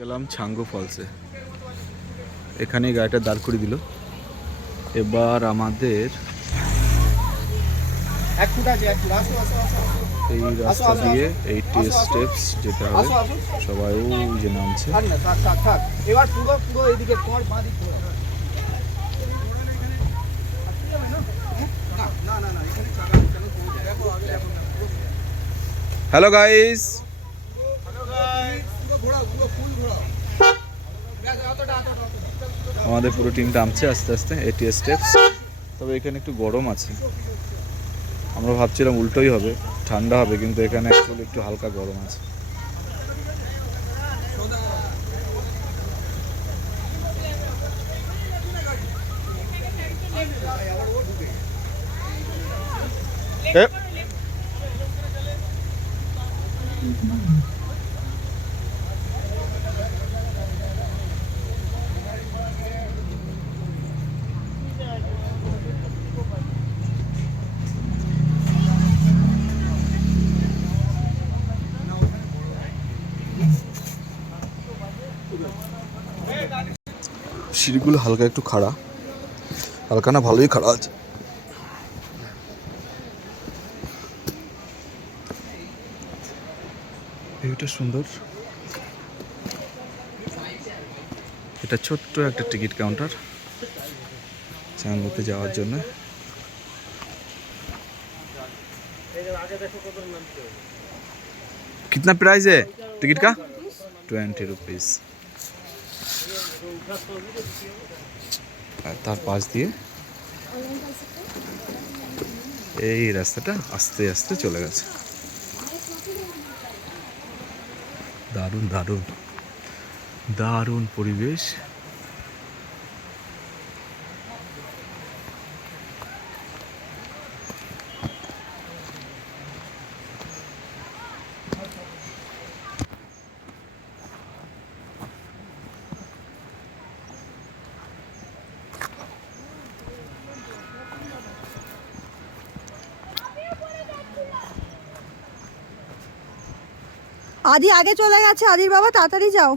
গেলাম ছাঙ্গু ফলসে, এখানেই গাড়িটা দাঁড় করে দিল। এবার আমাদের এই রাস্তা দিয়ে 80 স্টেপস যেতে হবে। সবাই ওই যে নামছে। এবার পুরো পুরো এইদিকে কর বাঁ দিক ধরো। না না না এখানে চাকা কেন পড়ে যায়? দেখো আগে দেখো না পুরো। হ্যালো গাইস, পুরো ঘোরাও, পুরো ফুল ঘোরাও। আমাদের পুরো টিমটা নামছে আস্তে আস্তে 80 স্টেপস। তবে এখানে একটু গরম আছে, আমরা ভাবছিলাম উল্টোই হবে, ঠান্ডা হবে, কিন্তু এখানে অ্যাকচুয়ালি একটু হালকা গরম আছে। সিঁড়িগুলো হালকা একটু খাড়া, হালকা না ভালোই খাড়া আছে। ভিউটা সুন্দর। এটা ছোট্ট একটা টিকিট কাউন্টার ছাঙ্গুতে যাওয়ার জন্য। कितना प्राइस है टिकट का? 20 रुपीस। আর তার পাশ দিয়ে এই রাস্তাটা আস্তে আস্তে চলে গেছে। দারুণ দারুণ দারুণ পরিবেশ। আদি আগে চলে গেছে, আদির বাবা তাড়াতাড়ি যাও।